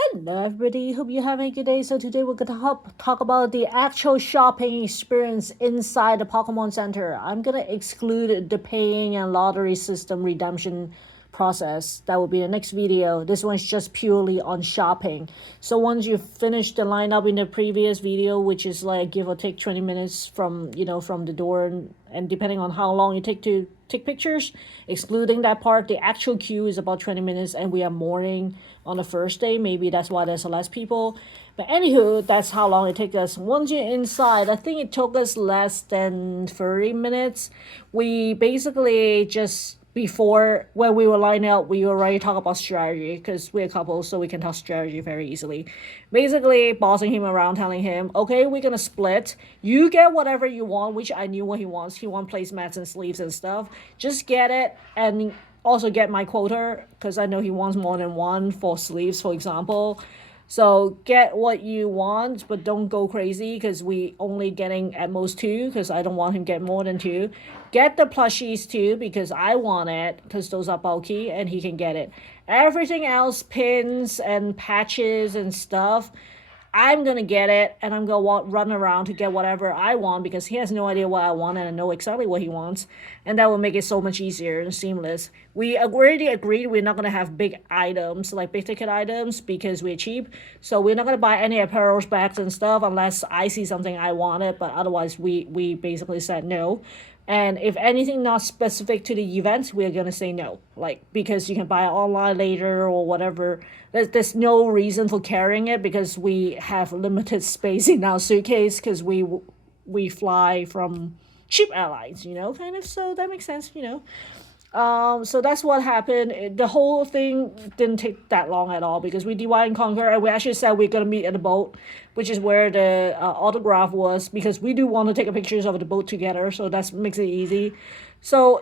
Hello, everybody. Hope you're having a good day. So today we're gonna talk about the actual shopping experience inside the Pokemon Center. I'm gonna exclude the paying and lottery system redemption process. That will be the next video. This one's just purely on shopping. So once you finish the lineup in the previous video, which is like give or take 20 minutes from the door, and depending on how long you take to take pictures, excluding that part, the actual queue is about 20 minutes, and we are morning on the first day. Maybe that's why there's less people. But anywho, that's how long it takes us. Once you're inside, I think it took us less than 30 minutes. We basically just before when we were lining up, we already talk about strategy because we're a couple, so we can talk strategy very easily. Basically, bossing him around, telling him, "Okay, we're gonna split. You get whatever you want," which I knew what he wants. He wants placemats and sleeves and stuff. Just get it and also get my quota because I know he wants more than one for sleeves, for example. So get what you want, but don't go crazy because we only getting at most two because I don't want him get more than two. Get the plushies too because I want it because those are bulky and he can get it. Everything else, pins and patches and stuff, I'm gonna get it and I'm gonna run around to get whatever I want because he has no idea what I want and I know exactly what he wants, and that will make it so much easier and seamless. We already agreed we're not gonna have big items like big ticket items because we're cheap, so we're not gonna buy any apparel, bags, and stuff unless I see something I wanted. But otherwise, we basically said no. And if anything not specific to the event, we're gonna say no. Like because you can buy it online later or whatever. There's no reason for carrying it because we have limited space in our suitcase because we fly from cheap airlines, kind of. So that makes sense. So that's what happened. The whole thing didn't take that long at all because we divide and conquer, and we actually said we're gonna meet at the boat, which is where the autograph was, because we do want to take a pictures of the boat together. So that makes it easy. So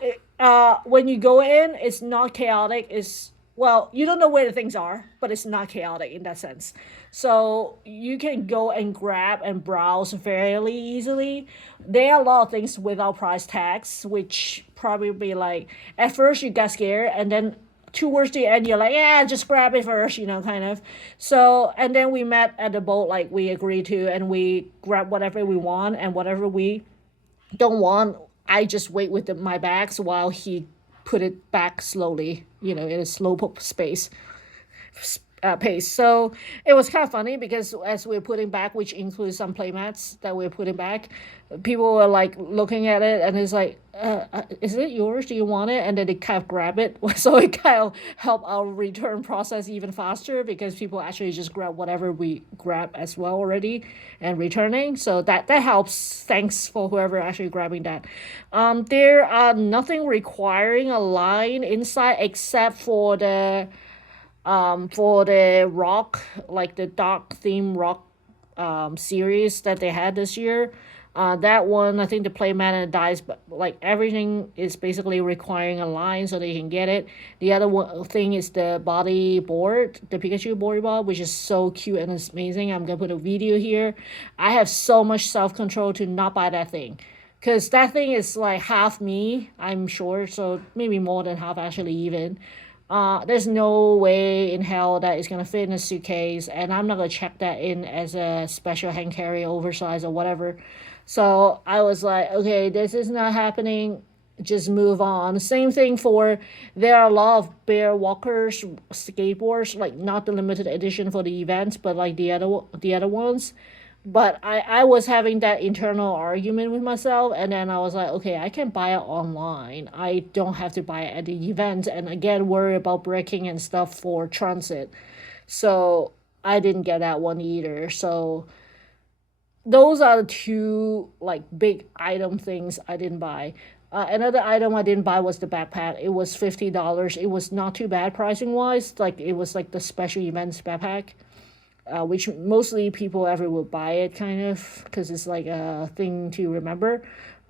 when you go in, it's not chaotic. It's well, you don't know where the things are, but it's not chaotic in that sense. So you can go and grab and browse fairly easily. There are a lot of things without price tags, which probably be like at first you get scared, and then towards the end you're like, yeah, just grab it first, kind of. So and then we met at the boat like we agreed to, and we grab whatever we want, and whatever we don't want, I just wait with my bags while he put it back slowly, in a slow space pace. So it was kind of funny because as we are putting back, which includes some playmats that we are putting back, people were like looking at it and it's like, is it yours? Do you want it? And then they kind of grab it. So it kind of helped our return process even faster because people actually just grab whatever we grab as well already and returning. So that helps. Thanks for whoever actually grabbing that. There are nothing requiring a line inside except for the rock, like the dark theme rock series that they had this year. That one, I think the playmat and the dice, but like everything is basically requiring a line so they can get it. The other one thing is the body board, the Pikachu body board, which is so cute and it's amazing. I'm gonna put a video here. I have so much self control to not buy that thing. Because that thing is like half me, I'm sure, so maybe more than half actually, even. There's no way in hell that it's gonna fit in a suitcase, and I'm not gonna check that in as a special hand carry, oversized or whatever. So I was like, okay, this is not happening. Just move on. Same thing for there are a lot of bear walkers, skateboards, like not the limited edition for the event, but like the other ones. But I was having that internal argument with myself, and then I was like, okay, I can buy it online. I don't have to buy it at the event and again worry about breaking and stuff for transit. So I didn't get that one either. So those are the two like big item things I didn't buy. Another item I didn't buy was the backpack. It was $50. It was not too bad pricing wise. Like it was like the special events backpack, which mostly people ever will buy it kind of because it's like a thing to remember.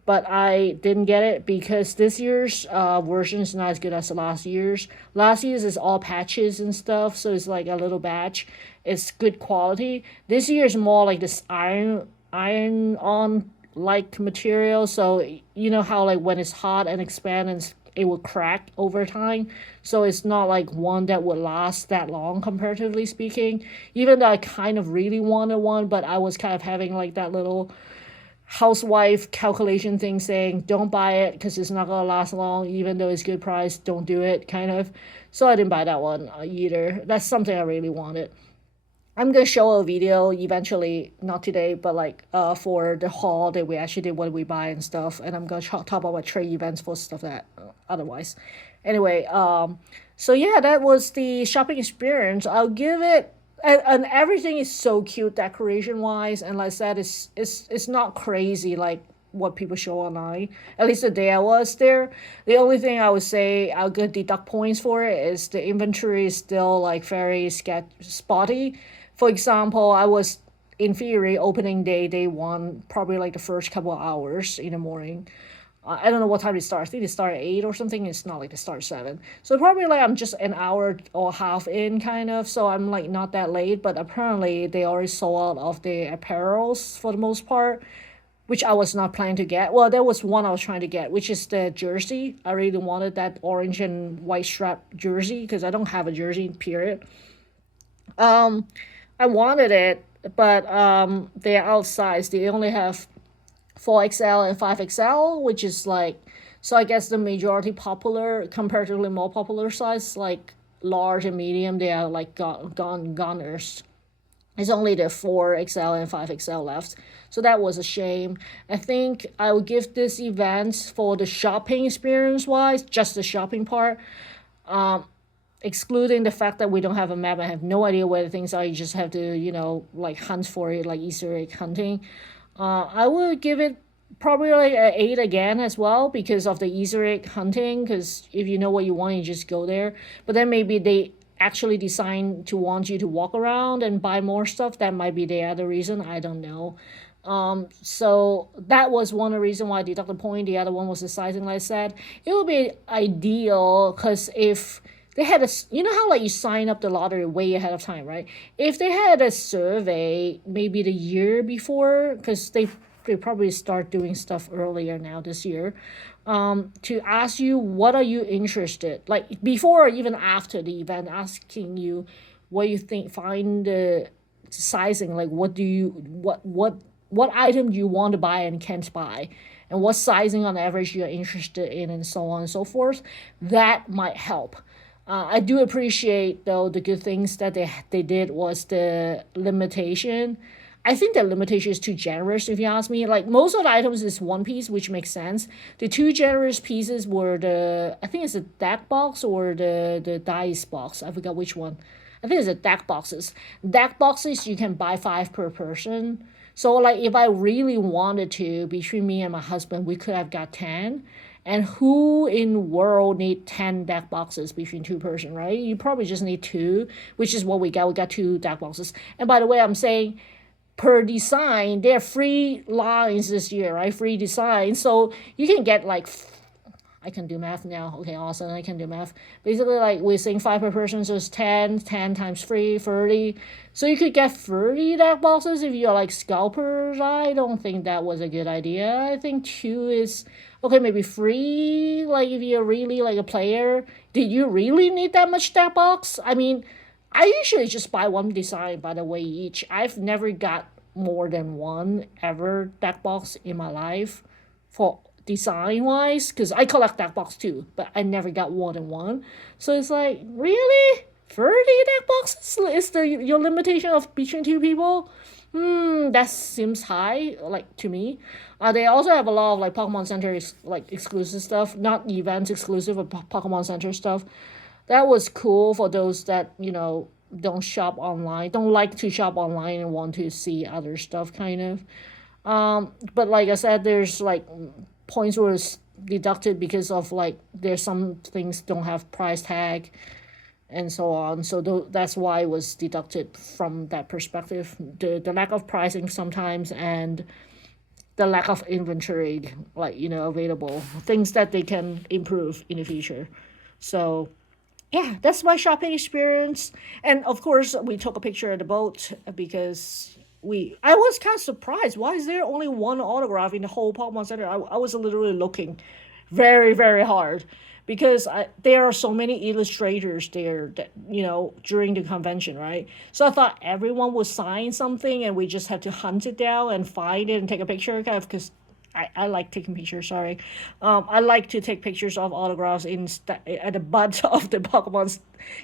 But I didn't get it because this year's version is not as good as last year's. Last year's is all patches and stuff, so it's like a little batch. It's good quality. This year is more like this iron on like material. So you know how like when it's hot and expand and it would crack over time. So it's not like one that would last that long, comparatively speaking. Even though I kind of really wanted one, but I was kind of having like that little housewife calculation thing saying don't buy it because it's not gonna last long, even though it's good price, don't do it, kind of. So I didn't buy that one either. That's something I really wanted. I'm gonna show a video eventually, not today, but like for the haul that we actually did, what we buy and stuff, and I'm gonna talk about trade events for stuff that otherwise. Anyway, so yeah, that was the shopping experience. I'll give it, and everything is so cute decoration wise, and like I said, it's not crazy like what people show online. At least the day I was there, the only thing I would say I'll get deduct points for it is the inventory is still like very spotty. For example, I was in theory opening day one, probably like the first couple of hours in the morning. I don't know what time it starts. I think it started at 8 or something. It's not like it starts 7. So probably like I'm just an hour or half in kind of. So I'm like not that late. But apparently they already sold out of the apparels for the most part, which I was not planning to get. Well, there was one I was trying to get, which is the jersey. I really wanted that orange and white strap jersey because I don't have a jersey, period. I wanted it, but they're outsized. They only have 4XL and 5XL, which is like, so I guess the majority popular, comparatively more popular size, like large and medium, they are like goners. It's only the 4XL and 5XL left. So that was a shame. I think I would give this event for the shopping experience wise, just the shopping part, excluding the fact that we don't have a map and have no idea where the things are. You just have to, like hunt for it, like Easter egg hunting. I would give it probably like an 8 again as well because of the Easter egg hunting. Because if you know what you want, you just go there. But then maybe they actually design to want you to walk around and buy more stuff. That might be the other reason. I don't know. So that was one of the reasons why I deducted the point. The other one was the sizing, like I said. It would be ideal because if they had you know how like you sign up the lottery way ahead of time, right? If they had a survey maybe the year before, because they probably start doing stuff earlier now this year, to ask you what are you interested, like before or even after the event, asking you what you think, find the sizing, like what item do you want to buy and can't buy, and what sizing on average you're interested in, and so on and so forth. That might help. I do appreciate though the good things that they did was the limitation. I think the limitation is too generous if you ask me. Like most of the items is one piece, which makes sense. The two generous pieces were I think it's the deck box or the dice box. I forgot which one. I think it's the deck boxes. Deck boxes you can buy 5 per person. So like if I really wanted to, between me and my husband, we could have got 10. And who in the world need 10 deck boxes between 2 person, right? You probably just need 2, which is what we got. We got 2 deck boxes. And by the way, I'm saying per design, there are free lines this year, right? Free design. So you can get like, I can do math now. Okay, awesome. I can do math. Basically, like we're saying 5 per person, so it's 10 times 3, 30. So you could get 30 deck boxes if you're like scalpers. I don't think that was a good idea. I think 2 is okay, maybe 3, like if you're really like a player. Did you really need that much deck box? I mean, I usually just buy one design, by the way, each. I've never got more than one ever deck box in my life for design wise, because I collect deck box too, but I never got more than one. So it's like, really? 30 deck boxes is your limitation of between 2 people? That seems high, like to me. They also have a lot of like Pokemon Center like exclusive stuff, not events exclusive, but Pokemon Center stuff. That was cool for those that don't shop online, don't like to shop online and want to see other stuff, kind of. But like I said, there's like points were deducted because of like there's some things don't have price tag and so on. So that's why it was deducted from that perspective. The lack of pricing sometimes and the lack of inventory, like, available. Things that they can improve in the future. So, yeah, that's my shopping experience. And of course, we took a picture of the boat because I was kind of surprised. Why is there only one autograph in the whole Pokemon Center? I was literally looking very, very hard because there are so many illustrators there that, during the convention, right? So I thought everyone would sign something and we just have to hunt it down and find it and take a picture, kind of, because I like taking pictures. Sorry, I like to take pictures of autographs at the butt of the Pokemon.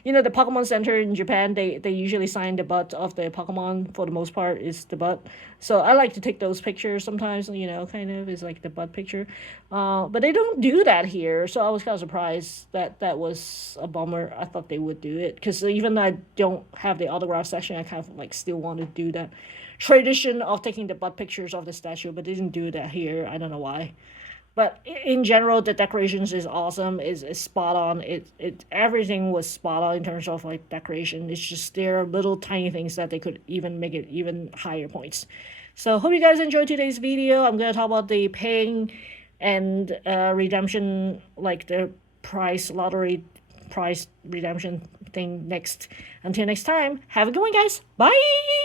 The Pokemon Center in Japan. They usually sign the butt of the Pokemon for the most part. Is the butt. So I like to take those pictures sometimes. Kind of is like the butt picture. But they don't do that here. So I was kind of surprised that was a bummer. I thought they would do it because even though I don't have the autograph session, I kind of like still want to do that tradition of taking the butt pictures of the statue, but they didn't do that here. I don't know why. But in general, the decorations is awesome. Is spot on. Everything was spot on in terms of like decoration. It's just there are little tiny things that they could even make it even higher points. So hope you guys enjoyed today's video. I'm gonna talk about the paying and redemption, like the lottery price redemption thing next. Until next time, have a good one, guys. Bye.